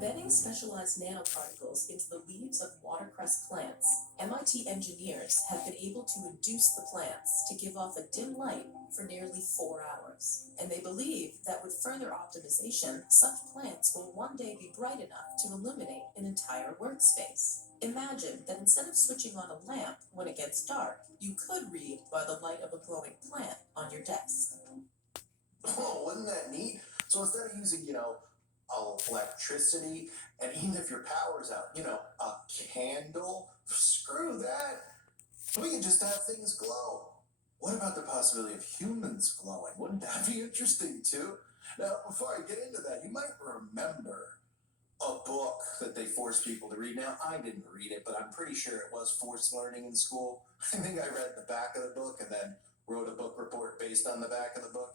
embedding specialized nanoparticles into the leaves of watercress plants, MIT engineers have been able to induce the plants to give off a dim light for nearly 4 hours. And they believe that with further optimization, such plants will one day be bright enough to illuminate an entire workspace. Imagine that instead of switching on a lamp when it gets dark, you could read by the light of a glowing plant on your desk. Oh, wasn't that neat? So instead of using, electricity, and even if your power's out, a candle, screw that. We can just have things glow. What about the possibility of humans glowing? Wouldn't that be interesting too? Now, before I get into that, you might remember a book that they forced people to read. Now, I didn't read it, but I'm pretty sure it was forced learning in school. I think I read the back of the book and then wrote a book report based on the back of the book.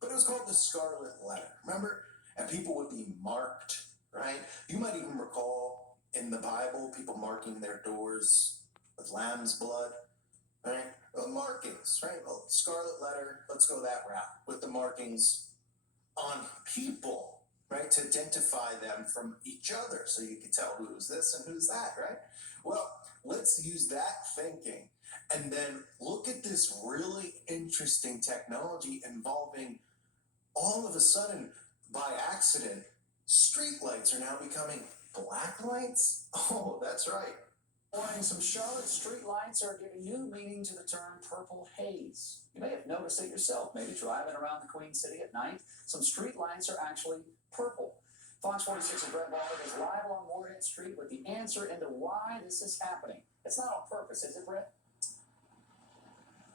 But it was called The Scarlet Letter, remember? And people would be marked, right? You might even recall in the Bible, people marking their doors with lamb's blood, right? Well, markings, right? Well, Scarlet Letter, let's go that route with the markings on people, right? To identify them from each other so you can tell who's this and who's that, right? Well, let's use that thinking and then look at this really interesting technology involving all of a sudden, by accident, street lights are now becoming black lights? Oh, that's right. Warning, some Charlotte street lights are giving new meaning to the term purple haze. You may have noticed it yourself, maybe driving around the Queen City at night. Some street lights are actually purple. Fox 46's Brett Waller is live along Moorhead Street with the answer into why this is happening. It's not on purpose, is it, Brett?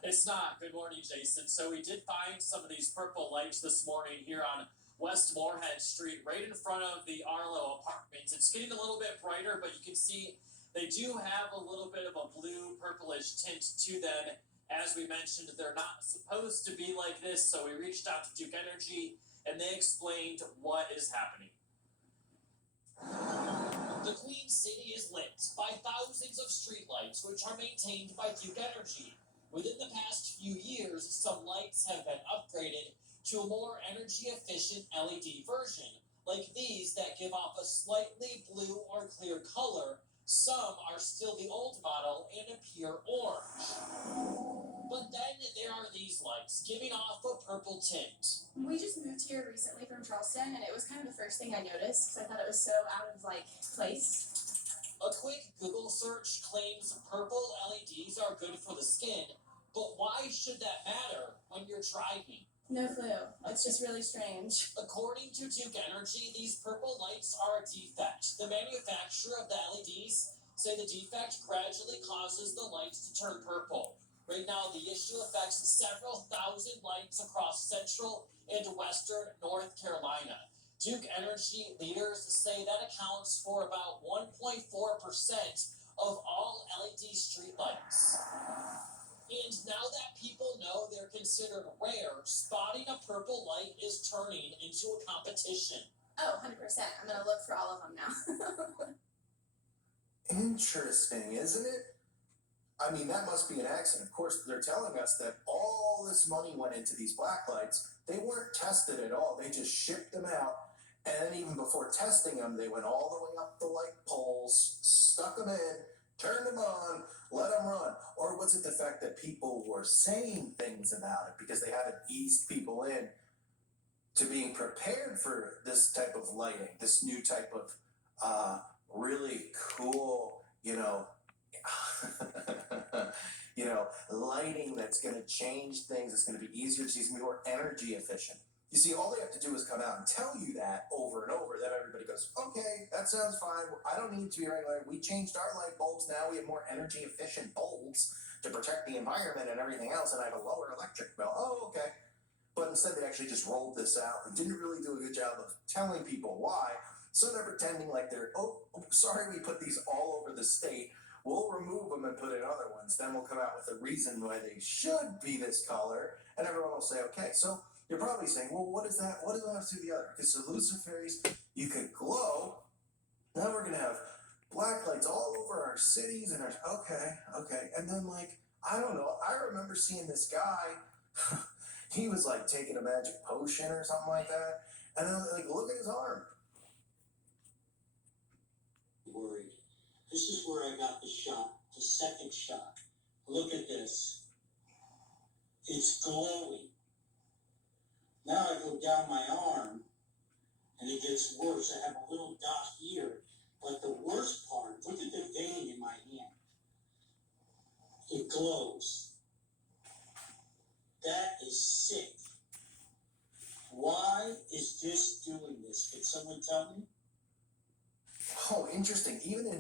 It's not. Good morning, Jason. So we did find some of these purple lights this morning here on West Moorhead Street, right in front of the Arlo Apartments. It's getting a little bit brighter, but you can see they do have a little bit of a blue purplish tint to them. As we mentioned, they're not supposed to be like this, so we reached out to Duke Energy and they explained what is happening. The Queen City is lit by thousands of streetlights, which are maintained by Duke Energy. Within the past few years, some lights have been upgraded to a more energy-efficient LED version, like these that give off a slightly blue or clear color. Some are still the old model and appear orange. But then there are these lights, giving off a purple tint. We just moved here recently from Charleston, and it was kind of the first thing I noticed because I thought it was so out of place. A quick Google search claims purple LEDs are good for the skin, but why should that matter when you're driving? No clue. It's just really strange. According to Duke Energy, these purple lights are a defect. The manufacturer of the LEDs say the defect gradually causes the lights to turn purple. Right now, the issue affects several thousand lights across central and western North Carolina. Duke Energy leaders say that accounts for about 1.4% of all LED streetlights. And now that people know they're considered rare, spotting a purple light is turning into a competition. Oh, 100%. I'm going to look for all of them now. Interesting, isn't it? I mean, that must be an accident. Of course, they're telling us that all this money went into these black lights. They weren't tested at all. They just shipped them out. And then even before testing them, they went all the way up the light poles, stuck them in, turned them on, let them run. Or was it the fact that people were saying things about it because they haven't eased people in to being prepared for this type of lighting, this new type of really cool, lighting that's going to change things. It's going to be easier to see. It's going to be more energy efficient. You see, all they have to do is come out and tell you that over and over. Then everybody goes, okay, that sounds fine. I don't need to be regular. We changed our light bulbs. Now we have more energy efficient bulbs to protect the environment and everything else. And I have a lower electric bill. Oh, okay. But instead, they actually just rolled this out and didn't really do a good job of telling people why. So they're pretending like they're, sorry, we put these all over the state. We'll remove them and put in other ones. Then we'll come out with a reason why they should be this color. And everyone will say, okay. So you're probably saying, well, what is that? What does one have to do with the other? Because the Luciferi's, you could glow. Now we're going to have black lights all over our cities and our, okay. And then I don't know. I remember seeing this guy, he was taking a magic potion or something like that. And then look at his arm. shot, the second shot. Look at this. It's glowing. Now I go down my arm and it gets worse. I have a little dot here. But the worst part, look at the vein in my hand. It glows. That is sick. Why is this doing this? Can someone tell me? Oh, interesting. Even in